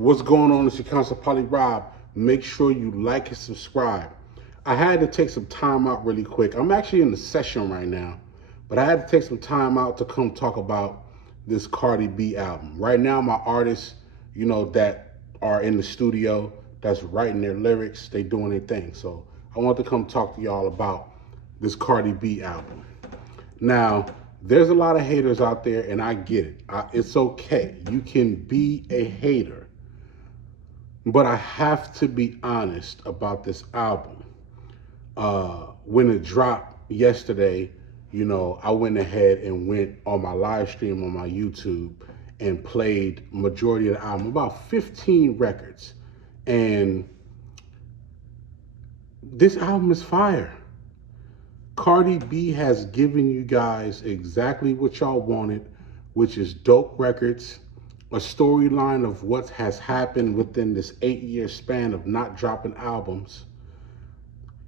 What's going on? It's your Counsel Polly Rob. Make sure you like and subscribe. I had to take some time out really quick. I'm actually in the session right now, but I had to take some time out to come talk about this Cardi B album. Right now, my artists, that are in the studio, that's writing their lyrics, they doing their thing. So I want to come talk to y'all about this Cardi B album. Now, there's a lot of haters out there, and I get it. It's okay. You can be a hater. But I have to be honest about this album. When it dropped yesterday, I went ahead and went on my live stream on my YouTube and played majority of the album, about 15 records. And this album is fire. Cardi B has given you guys exactly what y'all wanted, which is dope records, a storyline of what has happened within this 8-year span of not dropping albums,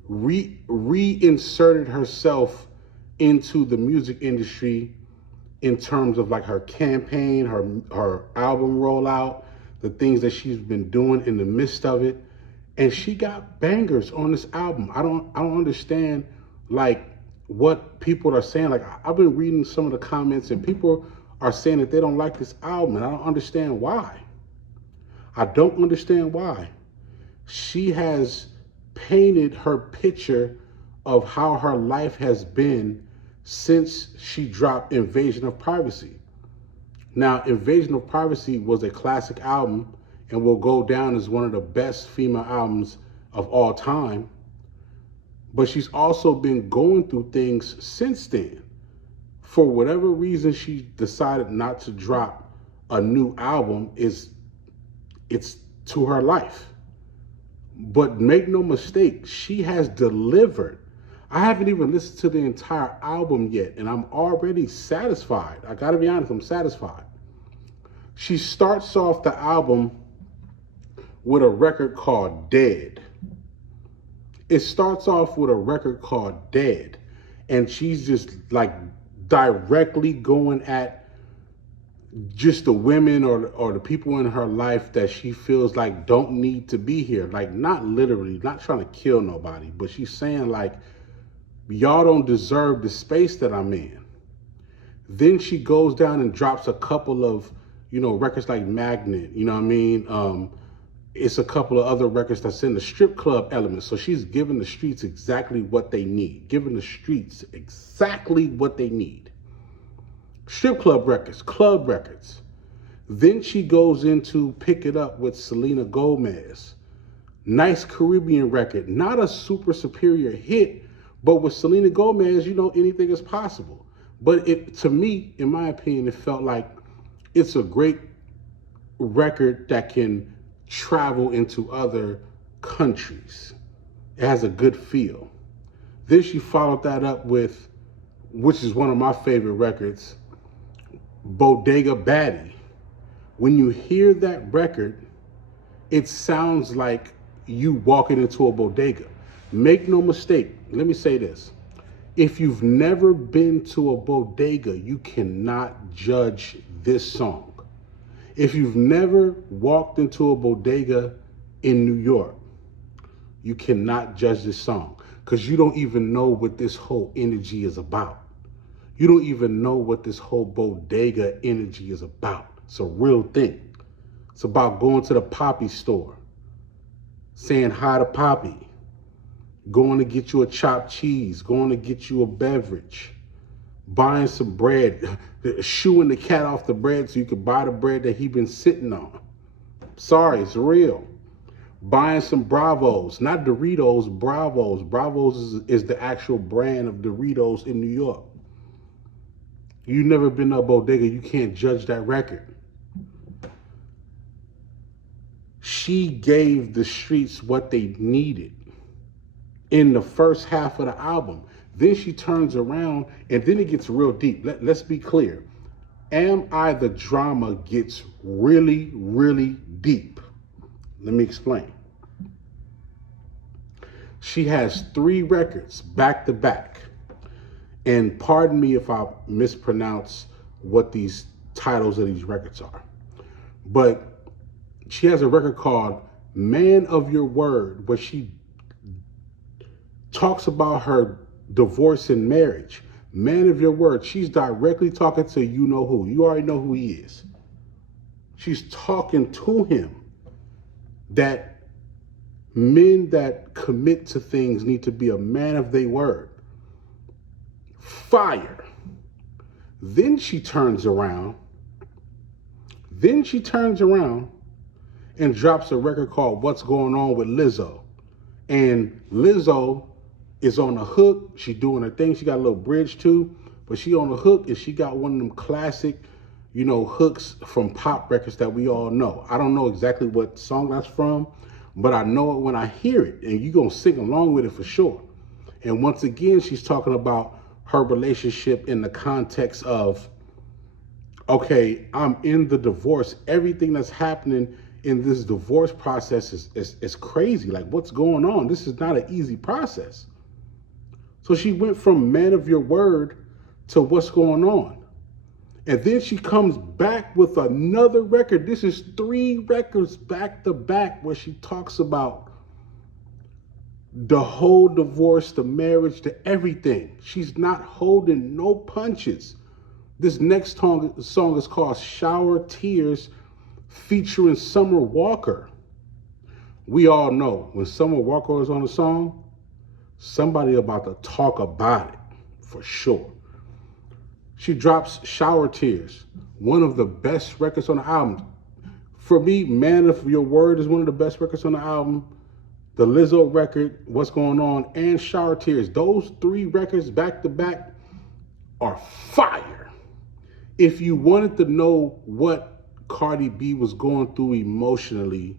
reinserted herself into the music industry in terms of like her campaign, her album rollout, the things that she's been doing in the midst of it. And she got bangers on this album. I don't understand like what people are saying. Like, I've been reading some of the comments and people are saying that they don't like this album, and I don't understand why. I don't understand why. She has painted her picture of how her life has been since she dropped Invasion of Privacy. Now, Invasion of Privacy was a classic album and will go down as one of the best female albums of all time. But she's also been going through things since then. For whatever reason, she decided not to drop a new album. It's to her life. But make no mistake, she has delivered. I haven't even listened to the entire album yet, and I'm already satisfied. I gotta be honest, I'm satisfied. She starts off the album with a record called Dead. It starts off with a record called Dead, and she's just like directly going at just the women or the people in her life that she feels like don't need to be here. Like, not literally, not trying to kill nobody, but she's saying like, y'all don't deserve the space that I'm in. Then she goes down and drops a couple of, records like Magnet, it's a couple of other records that's in the strip club element. So she's giving the streets exactly what they need. Giving the streets exactly what they need. Strip club records, club records. Then she goes into Pick It Up with Selena Gomez. Nice Caribbean record. Not a super superior hit, but with Selena Gomez, anything is possible. But to me, in my opinion, it felt like it's a great record that can travel into other countries. It has a good feel. Then she followed that up with, which is one of my favorite records, Bodega Baddie. When you hear that record, it sounds like you walking into a bodega. Make no mistake, let me say this. If you've never been to a bodega, you cannot judge this song. If you've never walked into a bodega in New York, you cannot judge this song because you don't even know what this whole energy is about. You don't even know what this whole bodega energy is about. It's a real thing. It's about going to the Poppy store, saying hi to Poppy, going to get you a chopped cheese, going to get you a beverage, buying some bread, shooing the cat off the bread so you can buy the bread that he been sitting on. Sorry, it's real. Buying some Bravos, not Doritos, Bravos. Bravos is the actual brand of Doritos in New York. You've never been to a bodega, you can't judge that record. She gave the streets what they needed in the first half of the album. Then she turns around and then it gets real deep. Let's be clear. Am I the Drama gets really, really deep. Let me explain. She has 3 records back to back. And pardon me if I mispronounce what these titles of these records are. But She has a record called Man of Your Word, where she talks about her divorce and marriage. Man of Your Word. She's directly talking to you know who. You already know who he is. She's talking to him that men that commit to things need to be a man of their word. Fire. Then she turns around. And drops a record called What's Going On with Lizzo. And Lizzo is on the hook. She doing her thing. She got a little bridge too, but she on the hook, and she got one of them classic, hooks from pop records that we all know. I don't know exactly what song that's from, but I know it when I hear it, and you're going to sing along with it for sure. And once again, she's talking about her relationship in the context of, okay, I'm in the divorce. Everything that's happening in this divorce process is crazy. Like, what's going on? This is not an easy process. So she went from Man of Your Word to What's Going On. And then she comes back with another record. This is 3 records back to back where she talks about the whole divorce, the marriage, the everything. She's not holding no punches. This next song is called Shower Tears, featuring Summer Walker. We all know when Summer Walker is on a song, somebody about to talk about it for sure. She drops Shower Tears, one of the best records on the album. For me, Man of Your Word is one of the best records on the album. The Lizzo record, What's Going On, and Shower Tears. Those 3 records back to back are fire. If you wanted to know what Cardi B was going through emotionally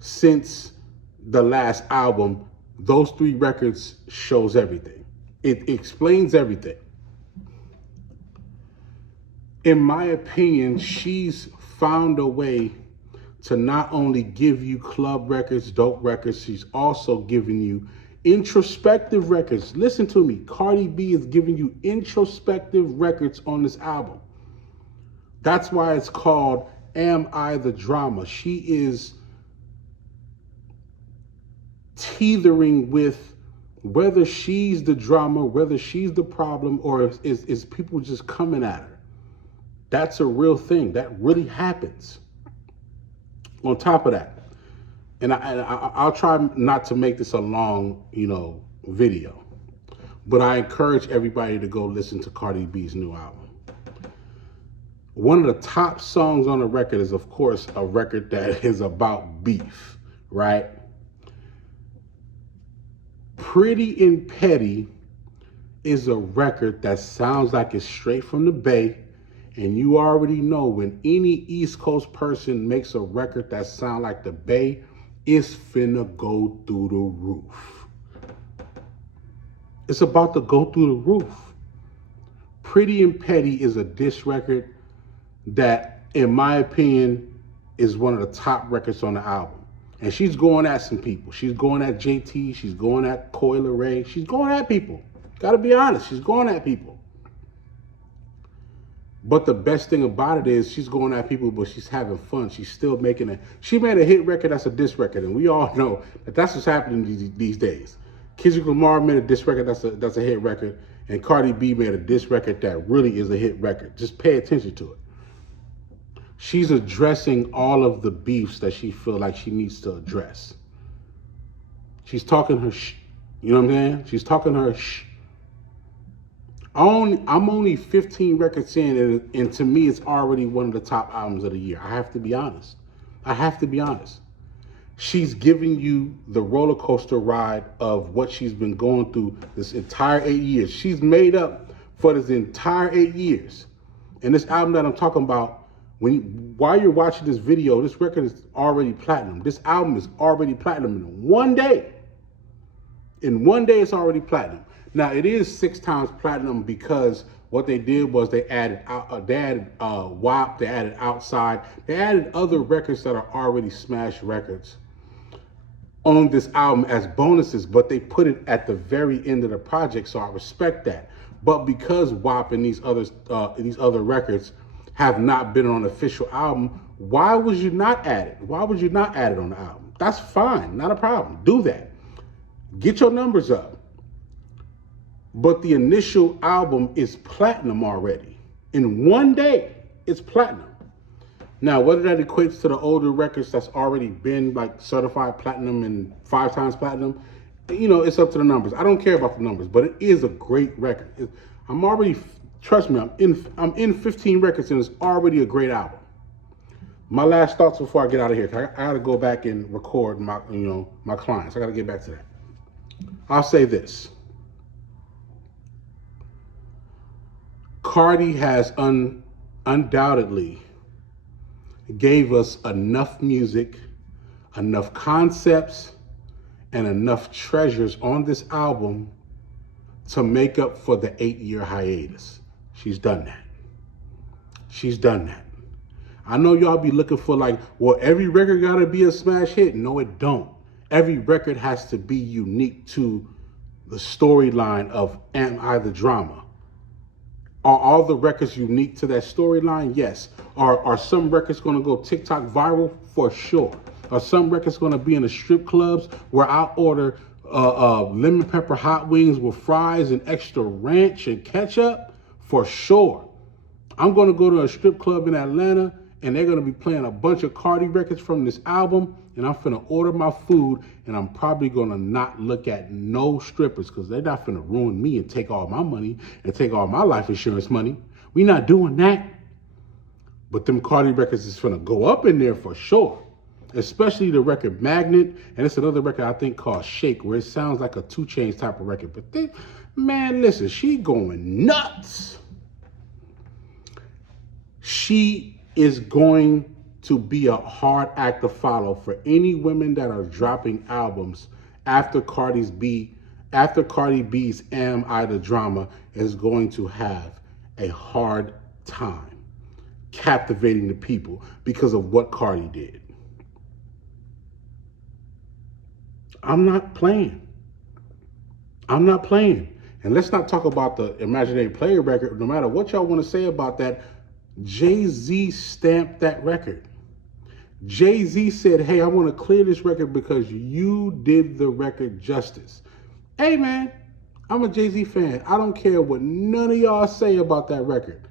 since the last album, those 3 records shows everything. It explains everything. In my opinion, she's found a way to not only give you club records, dope records, she's also giving you introspective records. Listen to me, Cardi B is giving you introspective records on this album. That's why it's called Am I the Drama? She is teetering with whether she's the drama, whether she's the problem, or is people just coming at her. That's a real thing. That really happens. On top of that, and I'll try not to make this a long, video, but I encourage everybody to go listen to Cardi B's new album. One of the top songs on the record is, of course, a record that is about beef, right? Pretty and Petty is a record that sounds like it's straight from the Bay. And you already know when any East Coast person makes a record that sounds like the Bay, it's finna go through the roof. It's about to go through the roof. Pretty and Petty is a diss record that, in my opinion, is one of the top records on the album. And she's going at some people. She's going at JT. She's going at Coi Leray. She's going at people. Gotta be honest. She's going at people. But the best thing about it is she's going at people, but she's having fun. She's still making it. She made a hit record that's a diss record, and we all know that that's what's happening these days. Kendrick Lamar made a diss record that's a hit record, and Cardi B made a diss record that really is a hit record. Just pay attention to it. She's addressing all of the beefs that she feels like she needs to address. She's talking her you know what I'm saying? She's talking her I'm only 15 records in, and to me, it's already one of the top albums of the year. I have to be honest. She's giving you the roller coaster ride of what she's been going through this entire 8 years. She's made up for this entire 8 years. And this album that I'm talking about, while you're watching this video, this record is already platinum. This album is already platinum in one day. In one day, it's already platinum. Now, it is 6 times platinum because what they did was they added WAP, they added Outside, they added other records that are already smash records on this album as bonuses, but they put it at the very end of the project, so I respect that. But because WAP and these other records have not been on an official album, Why was you not added? Why would you not add it on the album? That's fine, not a problem. Do that. Get your numbers up. But the initial album is platinum already. In one day, it's platinum. Now, whether that equates to the older records that's already been like certified platinum and 5 times platinum, you know, it's up to the numbers. I don't care about the numbers, but it is a great record. I'm already, trust me, I'm in 15 records and it's already a great album. My last thoughts before I get out of here, 'cause I gotta go back and record my, my clients. I gotta get back to that. I'll say this. Cardi has undoubtedly gave us enough music, enough concepts, and enough treasures on this album to make up for the 8-year hiatus. She's done that. She's done that. I know y'all be looking for like, well, every record gotta be a smash hit. No, it don't. Every record has to be unique to the storyline of Am I the Drama? Are all the records unique to that storyline? Yes. Are some records gonna go TikTok viral? For sure. Are some records gonna be in the strip clubs where I order lemon pepper hot wings with fries and extra ranch and ketchup? For sure. I'm gonna go to a strip club in Atlanta and they're gonna be playing a bunch of Cardi records from this album, and I'm finna order my food, and I'm probably gonna not look at no strippers because they're not finna ruin me and take all my money and take all my life insurance money. We not doing that. But them Cardi records is finna go up in there for sure. Especially the record Magnet, and it's another record I think called Shake, where it sounds like a 2 Chainz type of record. But man, listen, she going nuts. She is going to be a hard act to follow for any women that are dropping albums after Cardi B's Am I the Drama is going to have a hard time captivating the people because of what Cardi did. I'm not playing. I'm not playing. And let's not talk about the Imaginary Player record. No matter what y'all want to say about that, Jay-Z stamped that record. Jay-Z said, hey, I want to clear this record because you did the record justice. Hey, man, I'm a Jay-Z fan. I don't care what none of y'all say about that record.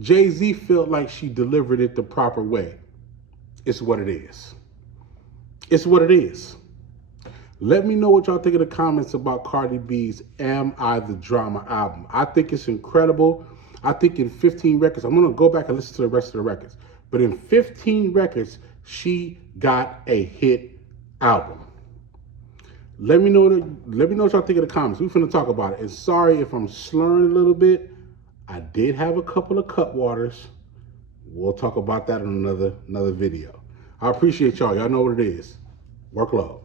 Jay-Z felt like she delivered it the proper way. It's what it is. It's what it is. Let me know what y'all think in the comments about Cardi B's Am I the Drama album. I think it's incredible. I think in 15 records, I'm going to go back and listen to the rest of the records. But in 15 records, she got a hit album. Let me know what y'all think in the comments. We're finna talk about it. And sorry if I'm slurring a little bit. I did have a couple of cut waters. We'll talk about that in another video. I appreciate y'all. Y'all know what it is. Work love.